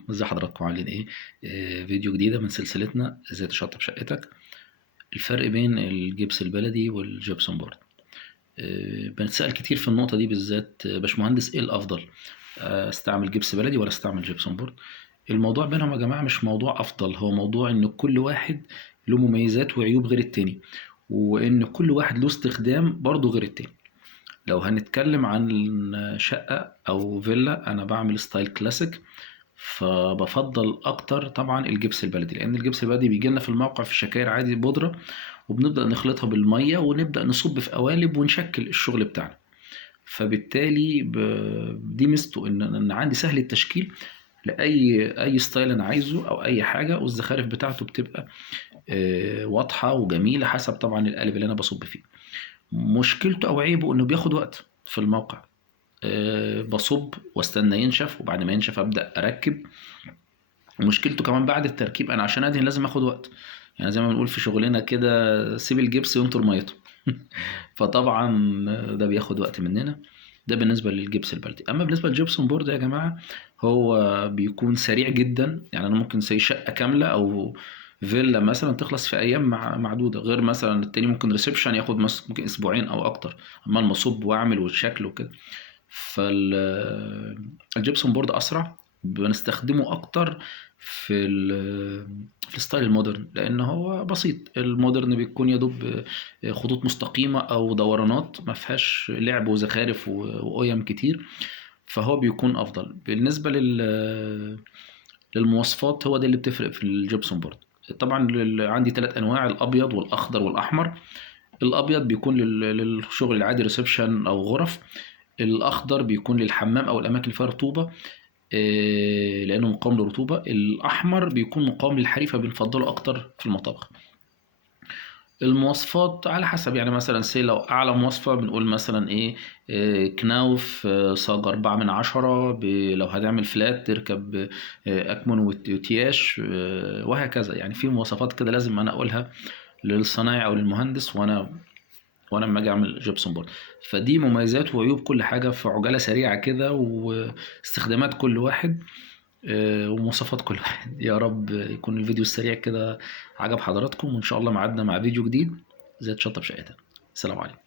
عليكم، ازي حضراتكم عاملين ايه؟ فيديو جديدة من سلسلتنا ازاي تشطب شقتك. الفرق بين الجبس البلدي والجبسون بورد. بنتسأل كتير في النقطة دي بالذات. باشمهندس ايه الافضل؟ استعمل جبس بلدي ولا استعمل جبسون بورد؟ الموضوع بينهم يا جماعة مش موضوع افضل، هو موضوع ان كل واحد له مميزات وعيوب غير التاني، وان كل واحد له استخدام برضه غير التاني. لو هنتكلم عن شقة أو فيلا، أنا بعمل ستايل كلاسيك، فبفضل أكتر طبعا الجبس البلدي، لأن الجبس البلدي بيجي لنا في الموقع في الشكاير عادي بودرة، وبنبدأ نخلطها بالمية ونبدأ نصب في قوالب ونشكل الشغل بتاعنا. فبالتالي دي ميزته إن عندي سهل التشكيل لأي ستايل أنا عايزه أو أي حاجة، والزخارف بتاعته بتبقى واضحة وجميلة حسب طبعا القالب اللي أنا بصب فيه. مشكلته أو عيبه إنه بياخد وقت في الموقع. بصب واستنى ينشف، وبعد ما ينشف أبدأ أركب. ومشكلته كمان بعد التركيب، أنا عشان أدهن لازم أخد وقت، يعني زي ما بنقول في شغلنا كده، سيب الجبس ينطر ميته. فطبعا ده بياخد وقت مننا. ده بالنسبة للجبس البلدي. أما بالنسبة للجبسون بورد يا جماعة، هو بيكون سريع جدا، يعني أنا ممكن زي شقة كاملة أو فيلا مثلا تخلص في أيام معدودة، غير مثلا التاني ممكن ريسبشن ياخد ممكن أسبوعين أو أكتر، أما المصب وأعمل والشكل وكده. فالجبسون بورد أسرع، بنستخدمه أكتر في الستايل المودرن، لأن هو بسيط. المودرن بيكون يا دوب خطوط مستقيمة أو دورانات، ما فيهاش لعب وزخارف وقيم كتير، فهو بيكون أفضل. بالنسبة للمواصفات، هو ده اللي بتفرق في الجبسون بورد. طبعا عندي 3 أنواع: الأبيض والأخضر والأحمر. الأبيض بيكون للشغل العادي، ريسبشن أو غرف. الأخضر بيكون للحمام أو الأماكن اللي فيها رطوبة، لأنه مقاوم للرطوبة. الأحمر بيكون مقاوم للحريق، فبنفضله أكتر في المطابخ. المواصفات على حسب، يعني مثلا لو أعلى مواصفة بنقول مثلا إيه، كناوف، صاج 4/10. لو هتعمل فلات تركب أكمون وتياش، وهكذا. يعني في مواصفات كده لازم أنا أقولها للصنايعي أو للمهندس، وأنا لما أجي أعمل جبسون بورد. فدي مميزات وعيوب كل حاجة في عجالة سريعة كده، واستخدامات كل واحد، ومواصفات كل واحد. يا رب يكون الفيديو السريع كده عجب حضراتكم، وإن شاء الله معادنا مع فيديو جديد زي تشطب شقتك. السلام عليكم.